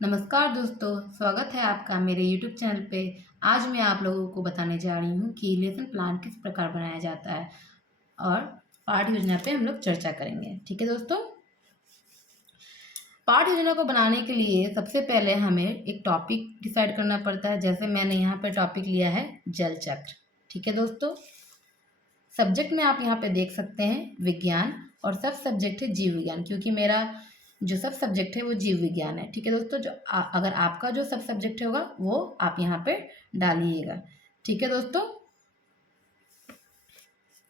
नमस्कार दोस्तों, स्वागत है आपका मेरे यूट्यूब चैनल पे। आज मैं आप लोगों को बताने जा रही हूँ कि लेसन प्लान किस प्रकार बनाया जाता है और पाठ योजना पे हम लोग चर्चा करेंगे। ठीक है दोस्तों, पाठ योजना को बनाने के लिए सबसे पहले हमें एक टॉपिक डिसाइड करना पड़ता है। जैसे मैंने यहाँ पे टॉपिक लिया है जल चक्र। ठीक है दोस्तों, सब्जेक्ट में आप यहाँ पे देख सकते हैं विज्ञान और सब सब्जेक्ट है जीव विज्ञान, क्योंकि मेरा जो सब सब्जेक्ट है वो जीव विज्ञान है। ठीक है दोस्तों, अगर आपका जो सब सब्जेक्ट होगा वो आप यहाँ पे डालिएगा। ठीक है दोस्तों,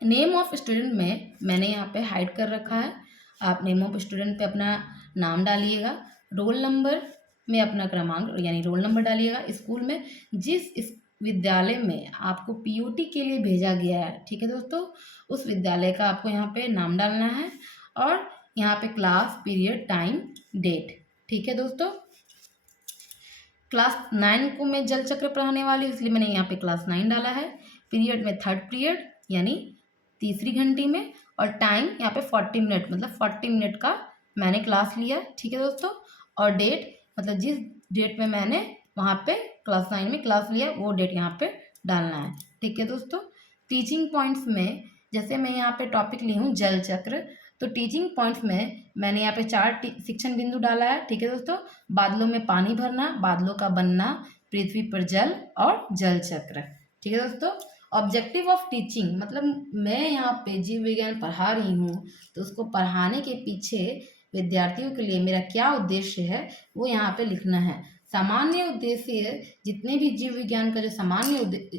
नेम ऑफ स्टूडेंट में मैंने यहाँ पे हाइड कर रखा है। आप नेम ऑफ स्टूडेंट पे अपना नाम डालिएगा, रोल नंबर में अपना क्रमांक यानी रोल नंबर डालिएगा, स्कूल में जिस विद्यालय में आपको पीओटी के लिए भेजा गया है। ठीक है दोस्तों, उस विद्यालय का आपको यहाँ पे नाम डालना है और यहाँ पे क्लास, पीरियड, टाइम, डेट। ठीक है दोस्तों, क्लास 9 को मैं जल चक्र पढ़ाने वाली हूँ, इसलिए मैंने यहाँ पे क्लास 9 डाला है। पीरियड में 3rd पीरियड यानी तीसरी घंटी में, और टाइम यहाँ पे 40 मिनट मतलब 40 मिनट का मैंने क्लास लिया। ठीक है दोस्तों, और डेट मतलब जिस डेट में मैंने वहाँ पे क्लास 9 में क्लास लिया वो डेट यहाँ पे डालना है। ठीक है दोस्तों, टीचिंग पॉइंट्स में जैसे मैं यहाँ पे टॉपिक ली हूँ जल चक्र, तो टीचिंग पॉइंट्स में मैंने यहाँ पे 4 शिक्षण बिंदु डाला है। ठीक है दोस्तों, बादलों में पानी भरना, बादलों का बनना, पृथ्वी पर जल और जल चक्र। ठीक है दोस्तों, ऑब्जेक्टिव ऑफ टीचिंग मतलब मैं यहाँ पे जीव विज्ञान पढ़ा रही हूँ, तो उसको पढ़ाने के पीछे विद्यार्थियों के लिए मेरा क्या उद्देश्य है वो यहाँ पे लिखना है। सामान्य उद्देश्य जितने भी जीव विज्ञान का जो सामान्य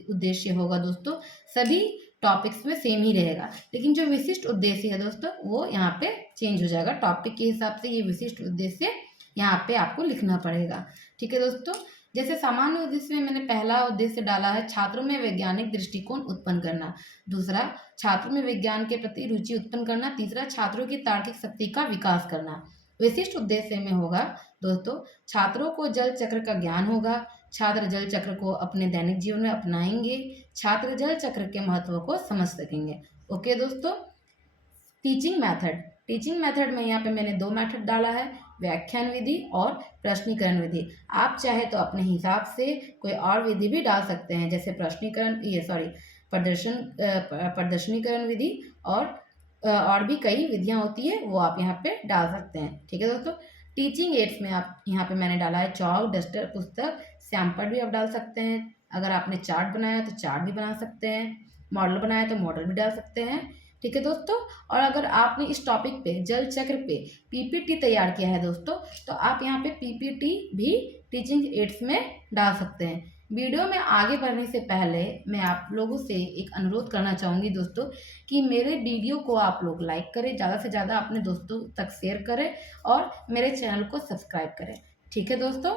उद्देश्य होगा दोस्तों, सभी टॉपिक्स में सेम ही रहेगा, लेकिन जो विशिष्ट उद्देश्य है दोस्तों वो यहाँ पे चेंज हो जाएगा। टॉपिक के हिसाब से ये विशिष्ट उद्देश्य यहाँ पे आपको लिखना पड़ेगा। ठीक है दोस्तों, जैसे सामान्य उद्देश्य में मैंने पहला उद्देश्य डाला है छात्रों में वैज्ञानिक दृष्टिकोण उत्पन्न करना, दूसरा छात्रों में विज्ञान के प्रति रुचि उत्पन्न करना, तीसरा छात्रों की तार्किक शक्ति का विकास करना। विशिष्ट उद्देश्य में होगा दोस्तों छात्रों को जल चक्र का ज्ञान होगा, छात्र जल चक्र को अपने दैनिक जीवन में अपनाएंगे, छात्र जल चक्र के महत्व को समझ सकेंगे। ओके दोस्तों, टीचिंग मेथड में यहाँ पे मैंने 2 मेथड डाला है, व्याख्यान विधि और प्रश्नीकरण विधि। आप चाहे तो अपने हिसाब से कोई और विधि भी डाल सकते हैं, जैसे प्रदर्शनीकरण विधि और भी कई विधियां होती है, वो आप यहाँ पे डाल सकते हैं। ठीक है दोस्तों, टीचिंग एड्स में आप यहाँ पे मैंने डाला है चौक, डस्टर, पुस्तक, सैम्पल भी आप डाल सकते हैं। अगर आपने चार्ट बनाया तो चार्ट भी बना सकते हैं, मॉडल बनाया तो मॉडल भी डाल सकते हैं। ठीक है दोस्तों, और अगर आपने इस टॉपिक पे जल चक्र पे पीपीटी तैयार किया है दोस्तों, तो आप यहाँ पे पीपीटी भी टीचिंग एड्स में डाल सकते हैं। वीडियो में आगे बढ़ने से पहले मैं आप लोगों से एक अनुरोध करना चाहूँगी दोस्तों कि मेरे वीडियो को आप लोग लाइक करें, ज़्यादा से ज़्यादा अपने दोस्तों तक शेयर करें और मेरे चैनल को सब्सक्राइब करें। ठीक है दोस्तों,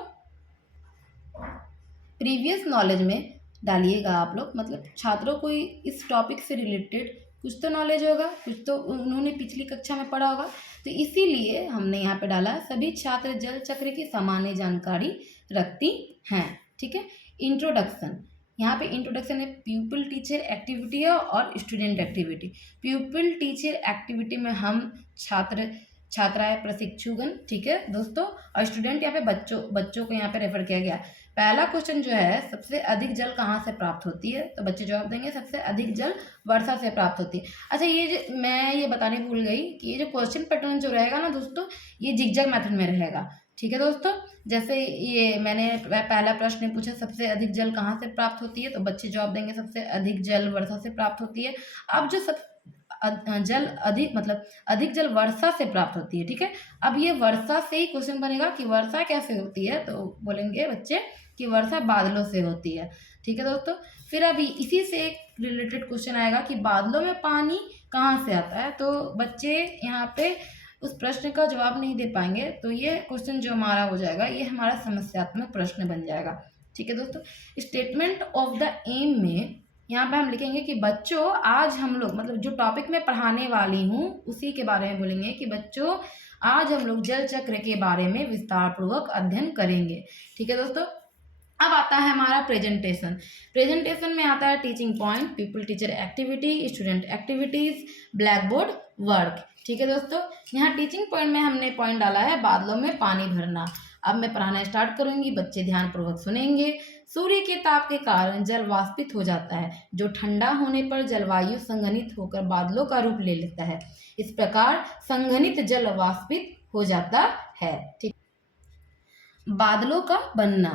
प्रीवियस नॉलेज में डालिएगा आप लोग, मतलब छात्रों को इस टॉपिक से रिलेटेड कुछ तो नॉलेज होगा, कुछ तो उन्होंने पिछली कक्षा में पढ़ा होगा, तो इसीलिए हमने यहाँ पे डाला सभी छात्र जल चक्र की सामान्य जानकारी रखती हैं। ठीक है, इंट्रोडक्शन, यहाँ पे इंट्रोडक्शन है प्यूपिल टीचर एक्टिविटी है और स्टूडेंट एक्टिविटी। प्यूपिल टीचर एक्टिविटी में हम छात्राएं प्रशिक्षुगण, ठीक है दोस्तों, और स्टूडेंट यहाँ पे बच्चों को यहाँ पे रेफर किया गया। पहला क्वेश्चन जो है सबसे अधिक जल कहाँ से प्राप्त होती है, तो बच्चे जवाब देंगे सबसे अधिक जल वर्षा से प्राप्त होती है। अच्छा, मैं ये बताने भूल गई कि ये जो क्वेश्चन पैटर्न जो रहेगा ना दोस्तों, ये जिगजैग मेथड में रहेगा। ठीक है दोस्तों, जैसे ये मैंने पहला प्रश्न पूछा सबसे अधिक जल कहाँ से प्राप्त होती है, तो बच्चे जवाब देंगे सबसे अधिक जल वर्षा से प्राप्त होती है। अब जो अधिक जल वर्षा से प्राप्त होती है। ठीक है, अब ये वर्षा से ही क्वेश्चन बनेगा कि वर्षा कैसे होती है, तो बोलेंगे बच्चे कि वर्षा बादलों से होती है। ठीक है दोस्तों, फिर अभी इसी से एक रिलेटेड क्वेश्चन आएगा कि बादलों में पानी कहाँ से आता है, तो बच्चे यहाँ पे उस प्रश्न का जवाब नहीं दे पाएंगे, तो ये क्वेश्चन जो हमारा हो जाएगा ये हमारा समस्यात्मक प्रश्न बन जाएगा। ठीक है दोस्तों, स्टेटमेंट ऑफ द एम में यहाँ पे हम लिखेंगे कि बच्चों आज हम लोग मतलब जो टॉपिक मैं पढ़ाने वाली हूँ उसी के बारे में बोलेंगे कि बच्चों आज हम लोग जल चक्र के बारे में विस्तार पूर्वक अध्ययन करेंगे। ठीक है दोस्तों, अब आता है हमारा प्रेजेंटेशन में आता है teaching point, people teacher activity, student activities, black board work. ठीक है दोस्तों, यहाँ टीचिंग पॉइंट में हमने पॉइंट डाला है बादलों में पानी भरना। अब मैं पढ़ाना स्टार्ट करूंगी, बच्चे ध्यानपूर्वक सुनेंगे। सूर्य के ताप के कारण जल वाष्पित हो जाता है, जो ठंडा होने पर जलवायु संघनित होकर बादलों का रूप ले लेता है। इस प्रकार संघनित जल वाष्पित हो जाता है। ठीक, बादलों का बनना।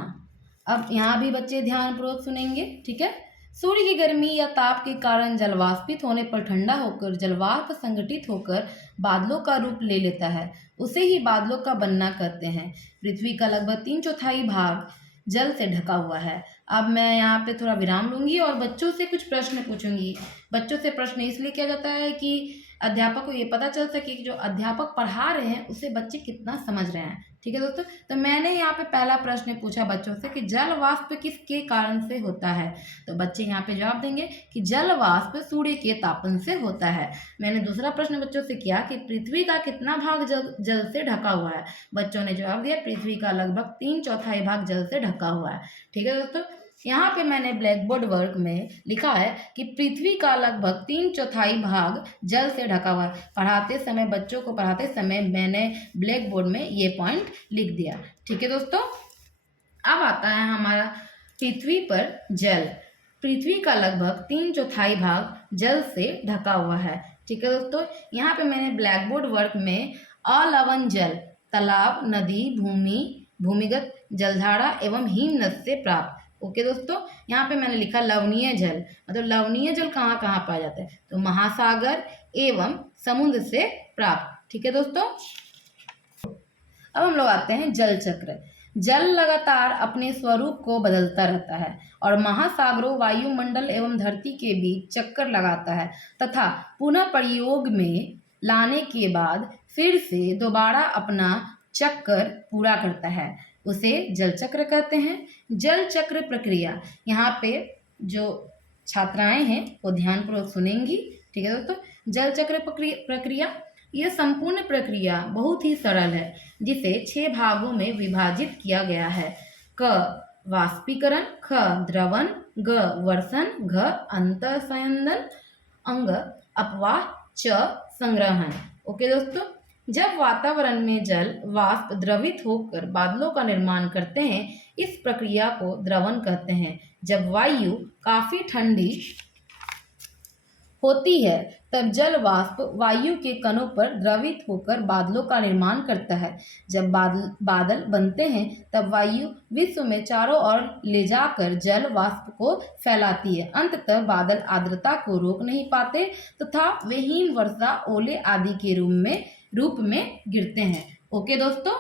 अब यहाँ भी बच्चे ध्यानपूर्वक सुनेंगे। ठीक है, सूर्य की गर्मी या ताप के कारण जल वाष्पित होने पर ठंडा होकर जलवाष्प संगठित होकर बादलों का रूप ले लेता है, उसे ही बादलों का बनना कहते हैं। पृथ्वी का लगभग 3/4 भाग जल से ढका हुआ है। अब मैं यहाँ पे थोड़ा विराम लूंगी और बच्चों से कुछ प्रश्न पूछूंगी। बच्चों से प्रश्न इसलिए किया जाता है कि अध्यापक को ये पता चल सके कि जो अध्यापक पढ़ा रहे हैं उसे बच्चे कितना समझ रहे हैं। ठीक है दोस्तों, तो मैंने यहाँ पे पहला प्रश्न पूछा बच्चों से कि जल वाष्प किसके कारण से होता है, तो बच्चे यहाँ पे जवाब देंगे कि जल वाष्प सूर्य के तापन से होता है। मैंने दूसरा प्रश्न बच्चों से किया कि पृथ्वी का कितना भाग जल से ढका हुआ है। बच्चों ने जवाब दिया पृथ्वी का लगभग 3/4 भाग जल से ढका हुआ है। ठीक है दोस्तों, यहाँ पे मैंने ब्लैक बोर्ड वर्क में लिखा है कि पृथ्वी का लगभग 3/4 भाग जल से ढका हुआ है। पढ़ाते समय, बच्चों को पढ़ाते समय मैंने ब्लैक बोर्ड में ये पॉइंट लिख दिया। ठीक है दोस्तों, अब आता है हमारा पृथ्वी पर जल। पृथ्वी का लगभग 3/4 भाग जल से ढका हुआ है। ठीक है दोस्तों, यहाँ पे मैंने ब्लैक बोर्ड वर्क में अलवण जल तालाब, नदी, भूमिगत जलधारा एवं हिमनद से प्राप्त। ओके दोस्तों, यहाँ पे मैंने लिखा लवणीय जल, मतलब लवणीय जल कहाँ कहाँ पाया जाता है, तो महासागर एवं समुद्र से प्राप्त। ठीक है दोस्तों, अब हम लोग आते हैं जल चक्र। जल लगातार अपने स्वरूप को बदलता रहता है और महासागरों, वायुमंडल एवं धरती के बीच चक्कर लगाता है तथा पुनः प्रयोग में लाने के बाद फिर से दोबारा अपना चक्कर पूरा करता है, उसे जल चक्र कहते हैं। जल चक्र प्रक्रिया, यहाँ पे जो छात्राएं हैं वो ध्यानपूर्वक सुनेंगी। ठीक है दोस्तों, जल चक्र प्रक्रिया यह संपूर्ण प्रक्रिया बहुत ही सरल है, जिसे 6 भागों में विभाजित किया गया है। क वाष्पीकरण, ख द्रवण, ग वर्षण, घ अंतःसंयंदन, अंग अपवाह, च संग्रहण। ओके दोस्तों, जब वातावरण में जल वाष्प द्रवित होकर बादलों का निर्माण करते हैं, इस प्रक्रिया को द्रवण कहते हैं। जब वायु काफी ठंडी होती है तब जल वाष्प वायु के कणों पर द्रवित होकर बादलों का निर्माण करता है। जब बादल बनते हैं तब वायु विश्व में चारों ओर ले जाकर जल वाष्प को फैलाती है। अंततः बादल आर्द्रता को रोक नहीं पाते तथा वे हिम वर्षा, ओले आदि के रूप में गिरते हैं। ओके दोस्तों,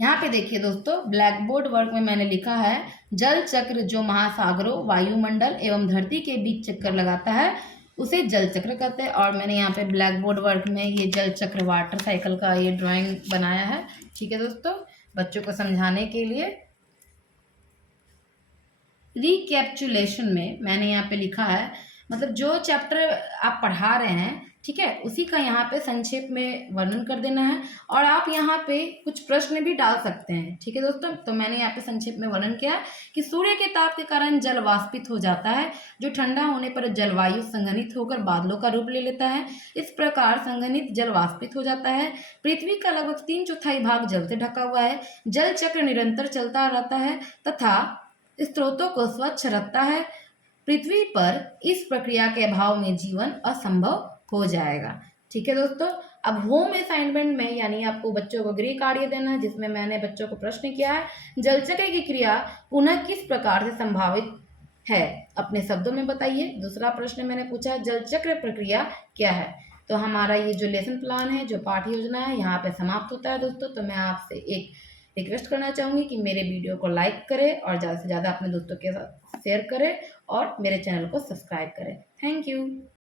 यहाँ पे देखिए दोस्तों, ब्लैक बोर्ड वर्क में मैंने लिखा है जल चक्र जो महासागरों, वायुमंडल एवं धरती के बीच चक्कर लगाता है उसे जल चक्र कहते हैं। और मैंने यहाँ पे ब्लैक बोर्ड वर्क में ये जल चक्र वाटर साइकिल का ये ड्राइंग बनाया है। ठीक है दोस्तों, बच्चों को समझाने के लिए। रिकैप्चुलेशन में मैंने यहाँ पे लिखा है, मतलब जो चैप्टर आप पढ़ा रहे हैं, ठीक है, उसी का यहाँ पे संक्षेप में वर्णन कर देना है और आप यहाँ पे कुछ प्रश्न भी डाल सकते हैं। ठीक है दोस्तों, तो मैंने यहाँ पे संक्षेप में वर्णन किया कि सूर्य के ताप के कारण जल वाष्पित हो जाता है, जो ठंडा होने पर जलवायु संघनित होकर बादलों का रूप ले लेता है। इस प्रकार संघनित जल वाष्पित हो जाता है। पृथ्वी का लगभग 3/4 भाग जल से ढका हुआ है। जल चक्र निरंतर चलता रहता है तथा स्रोतों को स्वच्छ रखता है। पृथ्वी पर इस प्रक्रिया के अभाव में जीवन असंभव हो जाएगा। ठीक है दोस्तों, अब होम असाइनमेंट में यानी आपको बच्चों को गृह कार्य देना है, जिसमें मैंने बच्चों को प्रश्न किया है जल चक्र की क्रिया पुनः किस प्रकार से संभावित है, अपने शब्दों में बताइए। दूसरा प्रश्न मैंने पूछा जल चक्र प्रक्रिया क्या है। तो हमारा ये जो लेसन प्लान है, जो पाठ योजना है, यहाँ पे समाप्त होता है दोस्तों। तो मैं आपसे एक रिक्वेस्ट करना चाहूँगी कि मेरे वीडियो को लाइक करें और ज़्यादा से ज़्यादा अपने दोस्तों के साथ शेयर करें और मेरे चैनल को सब्सक्राइब करें। Thank you.